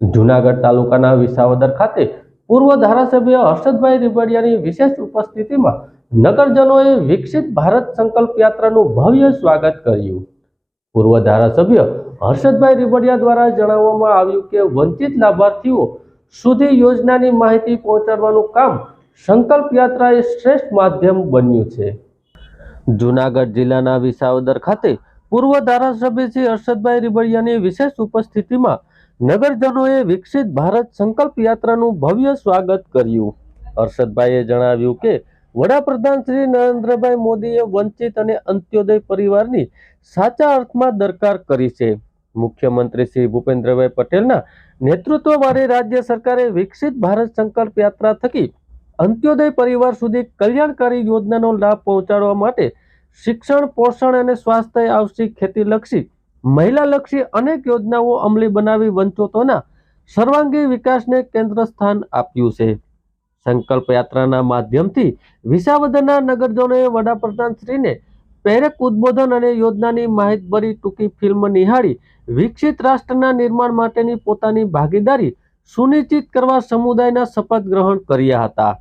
જૂનાગઢ તાલુકાના વિસાવદર ખાતે પૂર્વ ધારાસભ્ય હર્ષદભાઈ રીબડિયાની વિશેષ ઉપસ્થિતિમાં નગરજનોએ વિકસિત ભારત સંકલ્પ યાત્રાનું ભવ્ય સ્વાગત કર્યું। પૂર્વ ધારાસભ્ય હર્ષદભાઈ રીબડિયા દ્વારા જણાવવામાં આવ્યું કે વંચિત લાભાર્થીઓ સુધી યોજનાની માહિતી પહોંચાડવાનું કામ સંકલ્પ યાત્રાએ શ્રેષ્ઠ માધ્યમ બન્યું છે। જૂનાગઢ જિલ્લાના વિસાવદર ખાતે પૂર્વ ધારાસભ્ય શ્રી હર્ષદભાઈ રીબડિયાની વિશેષ ઉપસ્થિતિમાં નગરજનોએ વિકસિત ભારત સંકલ્પ યાત્રાનું ભવ્ય સ્વાગત કર્યું। હર્ષદભાઈએ જણાવ્યું કે વડાપ્રધાન શ્રી નરેન્દ્રભાઈ મોદીએ વંચિત અને અંત્યોદય પરિવારની સાચા અર્થમાં દરકાર કરી છે। મુખ્યમંત્રી શ્રી ભૂપેન્દ્રભાઈ પટેલના નેતૃત્વવાળી રાજ્ય સરકારે વિકસિત ભારત સંકલ્પ યાત્રા થકી અંત્યોદય પરિવાર સુધી કલ્યાણકારી યોજનાનો લાભ પહોંચાડવા માટે શિક્ષણ, પોષણ અને સ્વાસ્થ્ય આવશ્યક ખેતીલક્ષી, મહિલાલક્ષી અનેક યોજનાઓ અમલી બનાવી વંચિતોના સર્વાંગી વિકાસને કેન્દ્ર સ્થાન આપ્યું છે। સંકલ્પ યાત્રાના માધ્યમથી વિસાવદરના નગરજનોએ વડાપ્રધાનશ્રીને પ્રેરક ઉદ્બોધન અને યોજનાની માહિતભરી ટૂંકી ફિલ્મ નિહાળી વિકસિત રાષ્ટ્રના નિર્માણ માટેની પોતાની ભાગીદારી સુનિશ્ચિત કરવા સમુદાયના શપથ ગ્રહણ કર્યા હતા।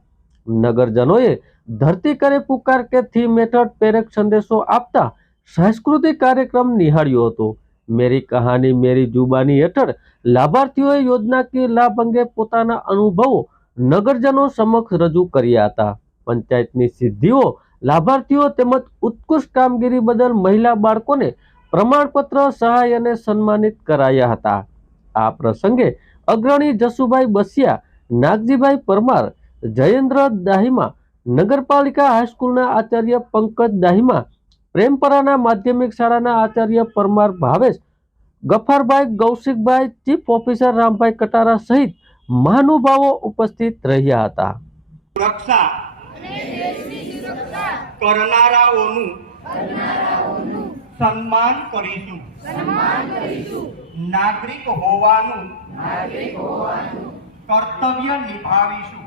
નગરજનોએ ધરતી કરે પુકાર કે થીમ હેઠળ પ્રેરક સંદેશો આપતા સાંસ્કૃતિક કાર્યક્રમ નિહાળ્યો હતો। મેરી કહાની મેરી જુબાની હેઠળ લાભાર્થીઓએ યોજનાકીય લાભ અંગે પોતાના અનુભવો નગરજનો સમક્ષ રજૂ કર્યા હતા। પંચાયતની સિદ્ધિઓ, લાભાર્થીઓ તેમજ ઉત્કૃષ્ટ કામગીરી બદલ મહિલા બાળકોને પ્રમાણપત્ર, સહાય અને સન્માનિત કરાયા હતા। આ પ્રસંગે અગ્રણી જસુભાઈ બસિયા, નાગજીભાઈ પરમાર, જયેન્દ્ર દાહિમા, નગરપાલિકા હાઈસ્કૂલના આચાર્ય પંકજ દાહિમા, પ્રેમપરાના માધ્યમિક શાળાના આચાર્ય પરમાર ભાવેશ, ગફારભાઈ, ગૌશિકભાઈ, ચીફ ઓફિસર રામભાઈ કટારા સહિત મહાનુભાવો ઉપસ્થિત રહ્યા હતા। સુરક્ષા કરનારાઓનું સન્માન કરીશું, નાગરિક હોવાનું કર્તવ્ય નિભાવીશું।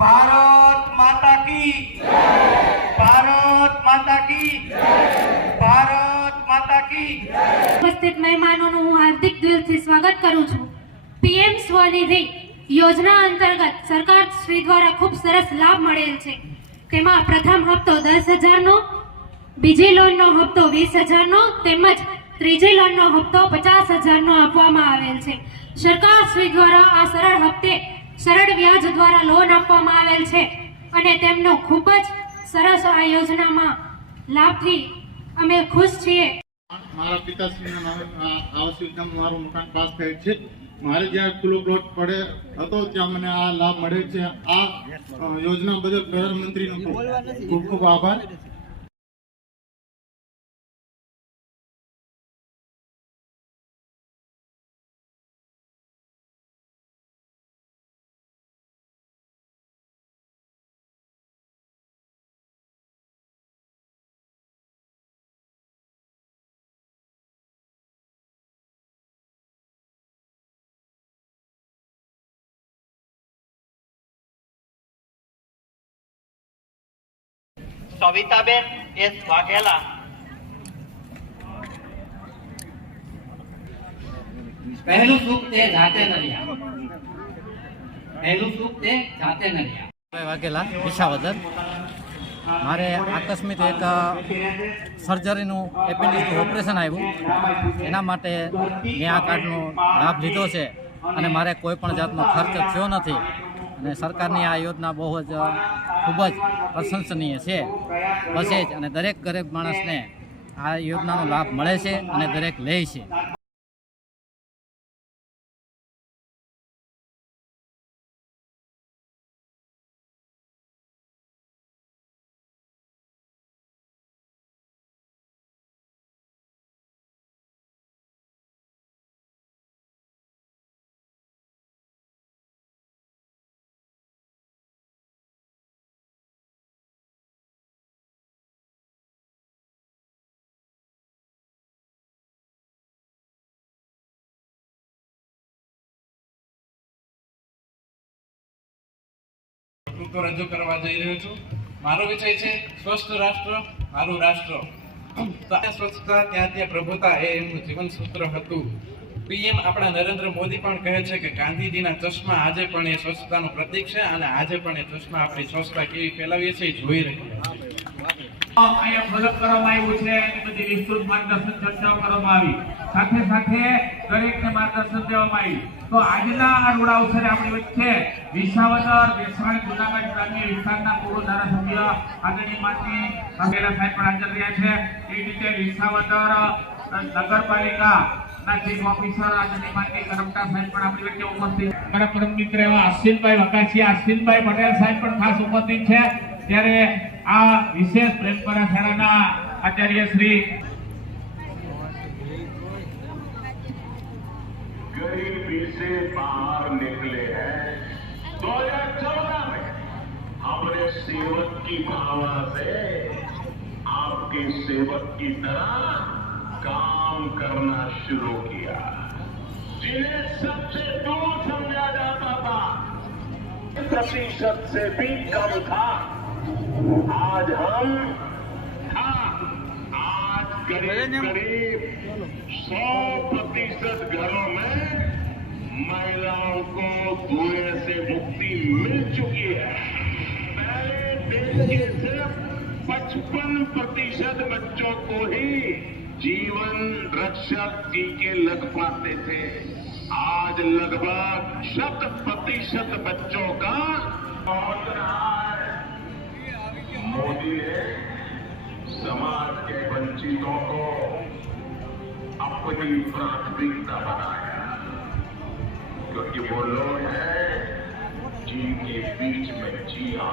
ભારત માતા કી જય, ભારત માતા કી જય, ભારત માતા કી જય। ઉપસ્થિત મહેમાનોનું હું હાર્દિક દિલથી સ્વાગત કરું છું। પીએમ સ્વનિધિ યોજના અંતર્ગત સરકાર શ્રી દ્વારા ખૂબ સરસ લાભ મળેલ છે। તેમાં પ્રથમ હપ્તો 10,000નો, બીજી લોનનો હપ્તો 20,000નો તેમજ ત્રીજી લોનનો હપ્તો 50,000નો આપવામાં આવેલ છે। સરકાર શ્રી દ્વારા આ સરળ હપ્તે સરળ વ્યાજ દ્વારા લોન આપવામાં આવેલ છે અને તેમનો ખૂબ જ સરસ આ યોજનામાં લાભથી અમે ખુશ છીએ। મારા પિતાશ્રીના નામે આવાસ યોજનામાં મારું મકાન પાસ થયેલ છે। મારે જ્યાં ખુલ્લો પ્લોટ પડે હતો ત્યાં મને આ લાભ મળે છે। આ યોજના બદલ પ્રધાનમંત્રીનો ખૂબ ખૂબ આભાર। સવિતાબેન એસ વાઘેલા, પહેલું સુખ તે જાતે નર્યા, પહેલું સુખ તે જાતે નર્યા। વાઘેલા, વિસાવદર। મારે આકસ્મિક એક સર્જરીનું એપેન્ડિક્સનું ઓપરેશન આવ્યું, એના માટે મેં આ કાર્ડનો લાભ લીધો છે અને મારે કોઈ પણ જાતનો ખર્ચ થયો નથી અને સરકારની આ યોજના બહુ જ ખૂબ જ પ્રશંસનીય છે। બસ જ અને દરેક ગરીબ માણસને આ યોજનાનો લાભ મળે છે અને દરેક લે છે। રજૂ કરવા જઈ રહ્યો છું। મારો વિષય છે સ્વસ્થ રાષ્ટ્ર મારું રાષ્ટ્ર। સ્વચ્છતા ત્યાં પ્રભુતા એ એમનું જીવન સૂત્ર હતું। પીએમ આપણા નરેન્દ્ર મોદી પણ કહે છે કે ગાંધીજીના ચશ્મા આજે પણ એ સ્વચ્છતાનું પ્રતીક છે અને આજે પણ એ ચશ્મા આપણી સ્વચ્છતા કેવી ફેલાવીએ છીએ એ જોઈ રહ્યા છે. અહીંયા ફલક કરવામાં આવ્યું છે એની બધી વિસ્તૃત માર્ગદર્શન ચર્ચાઓ કરવામાં આવી. સાથે સાથે દરેકને માર્ગદર્શન દેવામાં આવ્યું. તો આજના આ રૂડા અવસરે આપણી વચ્ચે વિસાવદર વેસવાણી જૂનાગઢ ગ્રામ્ય વિસ્તારના પૂર્વ ધારાસભ્ય આદરણીય માનની વાઘેલા સાહેબ પણ હાજર રહ્યા છે. એ રીતે વિસાવદર નગરપાલિકાના ચીફ ઓફિસર આદરણીય માનની કરમટા સાહેબ પણ આપણી વચ્ચે ઉપસ્થિત. મારા પરમ મિત્ર એવા અશ્વિનભાઈ વકાસિયા, અશ્વિનભાઈ પટેલ સાહેબ પણ ખાસ ઉપસ્થિત છે. ત્યારે આ વિશેષ પ્રેમપરા શાળાના આચાર્ય શ્રી गरीबी से बाहर निकले हैं 2014 में हमने सेवक की भावना से आपके सेवक की तरह काम करना शुरू किया. जिन्हें सबसे दूर समझा जाता था, प्रतिशत से भी कम था, आज हम आज करीब 100% घरों में महिलाओं को धुएं से मुक्ति मिल चुकी है. पहले देश के सिर्फ 55% बच्चों को ही जीवन रक्षक टीके लग पाते थे. आज लगभग 100% बच्चों का पहुंच रहा है. मोदी ने समाज के वंचितों को अपनी प्राथमिकता बनाया, क्योंकि वो लोग हैं जिनके बीच में जिया